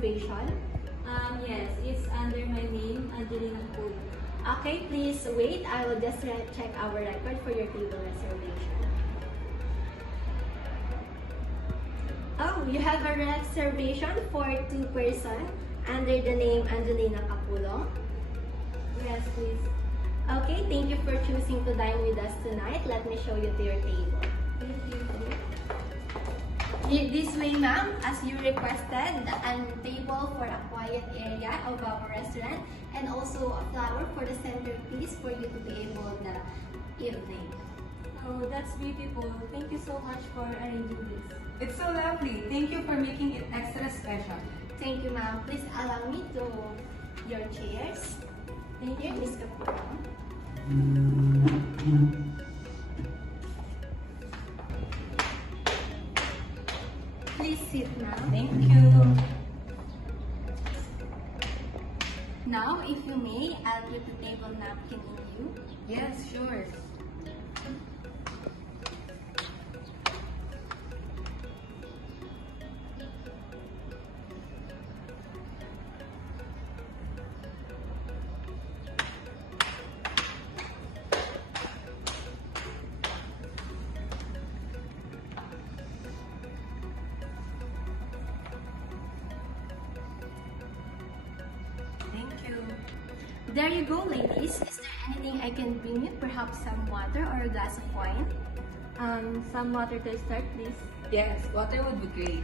reservation? Yes, it's under my name, Angelina Pool. Okay, please wait. I will just check our record for your table reservation. Oh, you have a reservation for 2 persons under the name Angelina Capulong? Yes, please. Okay, thank you for choosing to dine with us tonight. Let me show you to your table. Thank you. This way, ma'am, as you requested, a table for a quiet area of our restaurant and also a flower for the centerpiece for you to be able the evening. Oh, that's beautiful. Thank you so much for arranging this. It's so lovely. Thank you for making it extra special. Thank you, ma'am. Please allow me to your chairs. Thank Here, you. Miss Capulong. Please sit, ma'am. Thank you. Now, if you may, I'll put the table napkin in you. Yes, sure. Thank you. There you go, ladies. Is there anything I can bring you? Perhaps some water or a glass of wine? Some water to start, please. Yes, water would be great.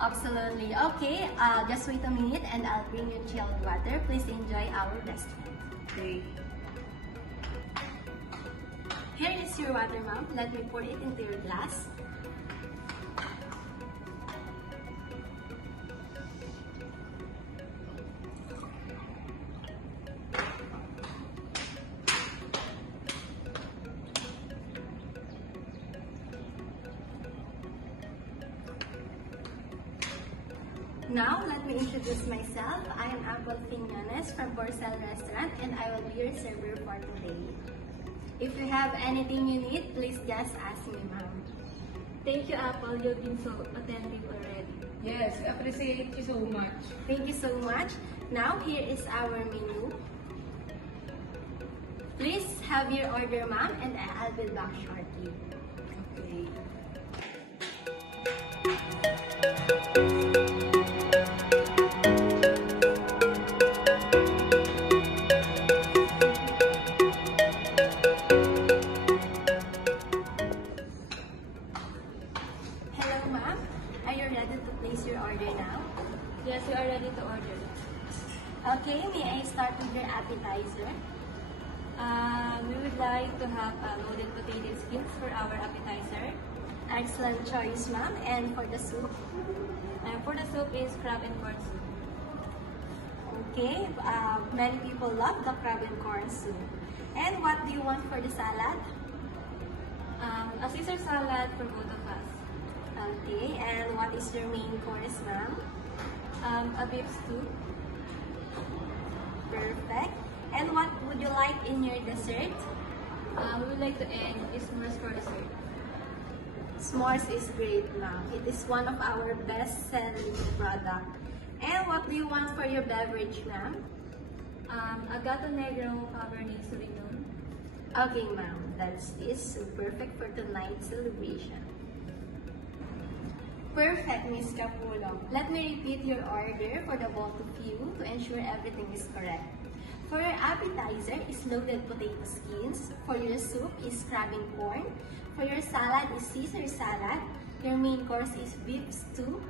Absolutely. Okay, just wait a minute and I'll bring you chilled water. Please enjoy our restaurant. Great. Here is your water, ma'am. Let me pour it into your glass. Now, let me introduce myself. I am Apple Quiñones from Porcel Restaurant and I will be your server for today. If you have anything you need, please just ask me, ma'am. Thank you, Apple. You've been so attentive already. Yes, appreciate you so much. Thank you so much. Now, here is our menu. Please have your order, ma'am, and I'll be back shortly. Okay. Hello, ma'am. Are you ready to place your order now? Yes, we are ready to order. Okay, may I start with your appetizer? We would like to have loaded potato skins for our appetizer. Excellent choice, ma'am. And for the soup? And for the soup is crab and corn soup. Okay, many people love the crab and corn soup. And what do you want for the salad? A Caesar salad for both of us. Okay, and what is your main course, ma'am? A beef stew. Perfect. And what would you like in your dessert? We would like to add s'mores for dessert. S'mores is great, ma'am. It is one of our best-selling product. And what do you want for your beverage, ma'am? A Gato Negro Cabernet Sauvignon. Okay, ma'am. That is perfect for tonight's celebration. Perfect, Miss Capulong. Let me repeat your order for the both of you to ensure everything is correct. For your appetizer is loaded potato skins. For your soup is crab and corn. For your salad is Caesar salad. Your main course is beef stew.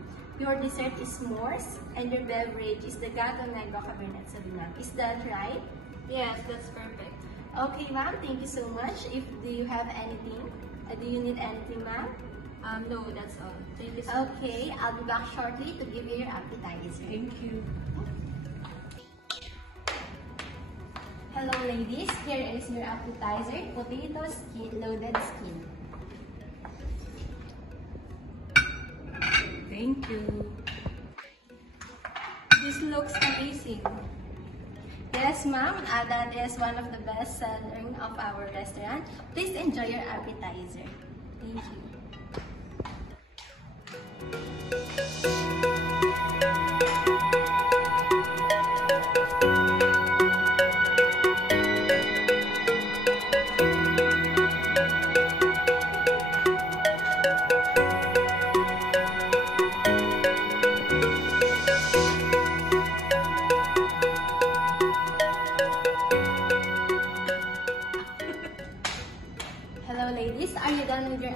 Your dessert is s'mores. And your beverage is the Gato Negro Cabernet Sauvignon. Is that right? Yes, that's perfect. Okay, ma'am. Thank you so much. Do you have anything? Do you need anything, ma'am? No, that's all. Thank you so much. Okay, I'll be back shortly to give you your appetizer. Thank you. Hello, ladies. Here is your appetizer, potato skin, loaded skin. Thank you. This looks amazing. Yes, ma'am. That is one of the best sellers of our restaurant. Please enjoy your appetizer. Thank you.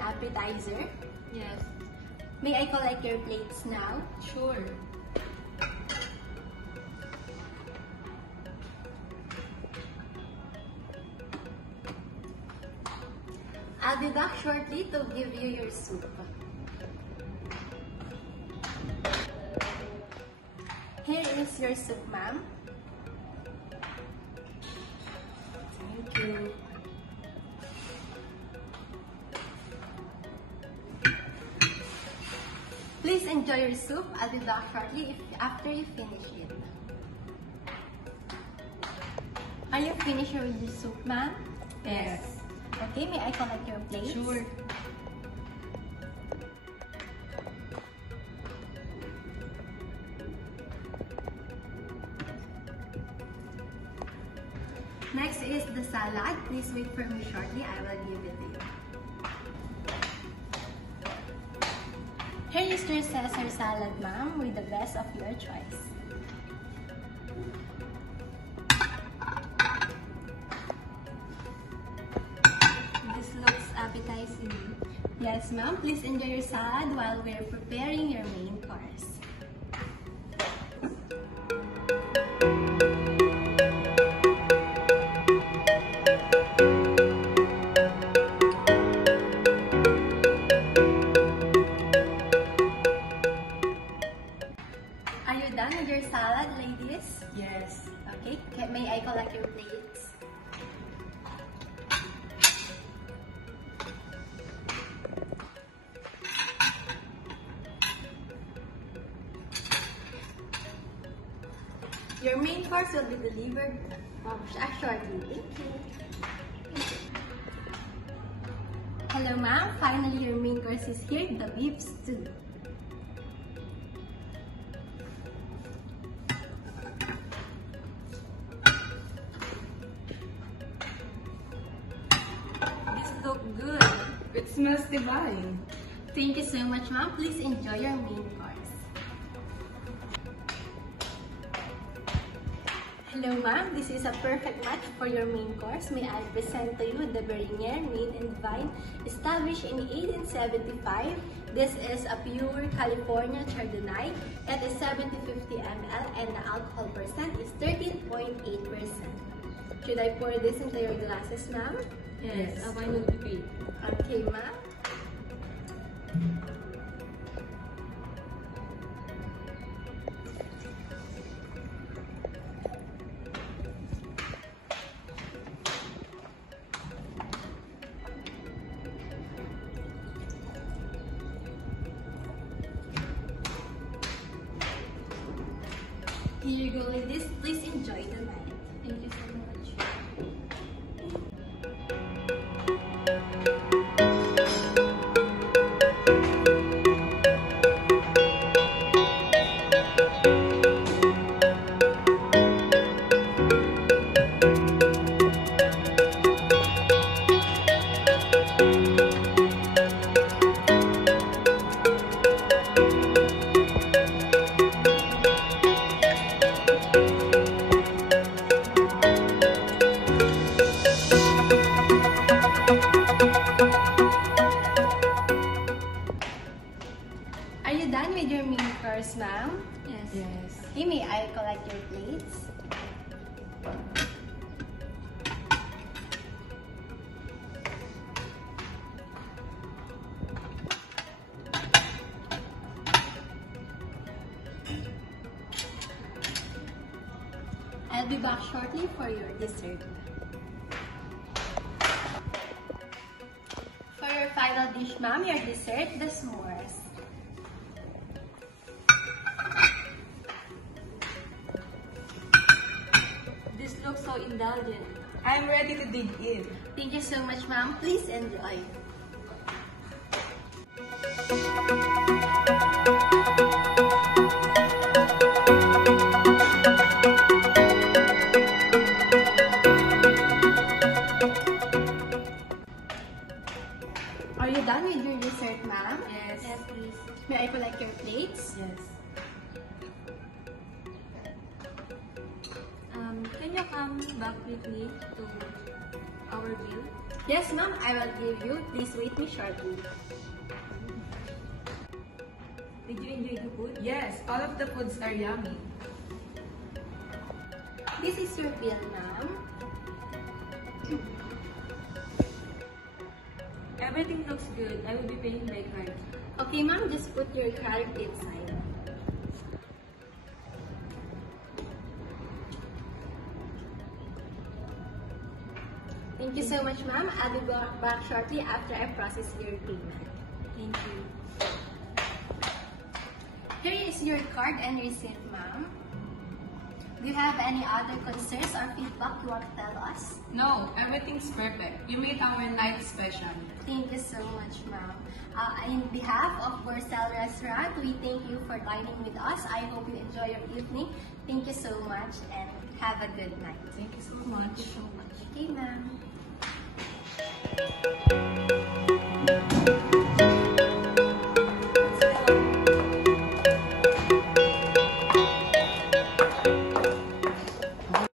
appetizer? Yes. May I collect your plates now? Sure. I'll be back shortly to give you your soup. Here is your soup, ma'am. Thank you. Please enjoy your soup. I'll be back shortly after you finish it. Are you finished with your soup, ma'am? Yes. Okay, may I collect your plates? Sure. Next is the salad. Please wait for me shortly. I will give it to you. Here is your Caesar salad, ma'am, with the best of your choice. This looks appetizing. Yes, ma'am. Please enjoy your salad while we're preparing your main course. Are you done with your salad, ladies? Yes. Okay, may I collect your plates? Your main course will be delivered shortly. Thank you. Hello, ma'am. Finally, your main course is here, the beef stew. This looks good. It smells divine. Thank you so much, ma'am. Please enjoy your main course. Hello, ma'am. This is a perfect match for your main course. May I present to you the Bernier Main and Vine, established in 1875. This is a pure California Chardonnay. It is 750 ml and the alcohol percent is 13.8%. Should I pour this into your glasses, ma'am? Yes, a wine will be great. Okay, ma'am. Here you go, ladies. Please enjoy the night. Thank you so much. Are you done with your main course, ma'am? Yes. Yes. Okay, may I collect your plates? I'll be back shortly for your dessert. For your final dish, ma'am, your dessert, the s'mores. This looks so indulgent. I'm ready to dig in. Thank you so much, ma'am. Please enjoy. Are you done with your dessert, ma'am? Yes. Yes, please. May I collect your plates? Yes. Can you come back with me to our bill? Yes, ma'am, I will give you. Please wait me shortly. Did you enjoy the food? Yes, all of the foods are yummy. This is your bill, ma'am. Everything looks good. I will be paying by card. Okay, ma'am, just put your card inside. Thank you so much, ma'am. I'll be back shortly after I process your payment. Thank you. Here is your card and receipt, ma'am. Do you have any other concerns or feedback you want to tell us? No, everything's perfect. You made our night special. Thank you so much, ma'am. In behalf of Borsal Restaurant, we thank you for dining with us. I hope you enjoy your evening. Thank you so much and have a good night. Thank you so much. Okay, ma'am.